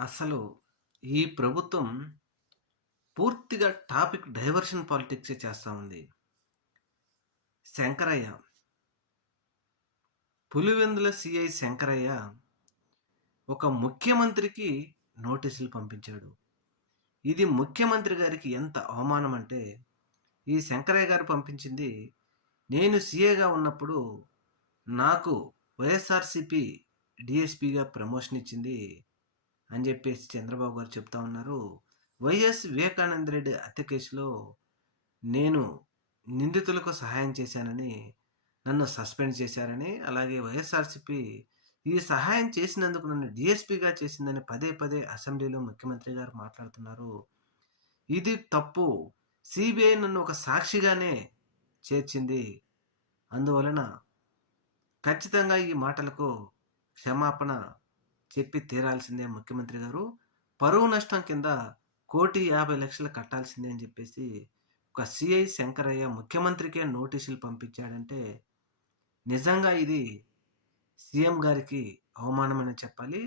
అసలు ఈ ప్రభుత్వం పూర్తిగా టాపిక్ డైవర్షన్ పాలిటిక్సే చేస్తా ఉంది. శంకరయ్య, పులివెందుల సిఐ శంకరయ్య ఒక ముఖ్యమంత్రికి నోటీసులు పంపించాడు. ఇది ముఖ్యమంత్రి గారికి ఎంత అవమానం అంటే, ఈ శంకరయ్య గారు పంపించింది, నేను సీఏగా ఉన్నప్పుడు నాకు వైఎస్ఆర్‌సీపీ డీఎస్పీగా ప్రమోషన్ ఇచ్చింది అని చెప్పేసి చంద్రబాబు గారు చెప్తా ఉన్నారు. వైఎస్ వివేకానంద రెడ్డి హత్య కేసులో నేను నిందితులకు సహాయం చేశానని నన్ను సస్పెండ్ చేశారని, అలాగే వైఎస్ఆర్‌సీపీ ఈ సహాయం చేసినందుకు నన్ను డీఎస్పీగా చేసిందని పదే పదే అసెంబ్లీలో ముఖ్యమంత్రి గారు మాట్లాడుతున్నారు. ఇది తప్పు. సీబీఐ నన్ను ఒక సాక్షిగానే చేర్చింది. అందువలన ఖచ్చితంగా ఈ మాటలకు క్షమాపణ చెప్పి తీరాల్సిందే ముఖ్యమంత్రి గారు. పరువు నష్టం కింద 1,50,00,000 కట్టాల్సిందే అని చెప్పేసి ఒక సీఐ శంకరయ్య ముఖ్యమంత్రికే నోటీసులు పంపించాడంటే నిజంగా ఇది సీఎం గారికి అవమానమనే చెప్పాలి.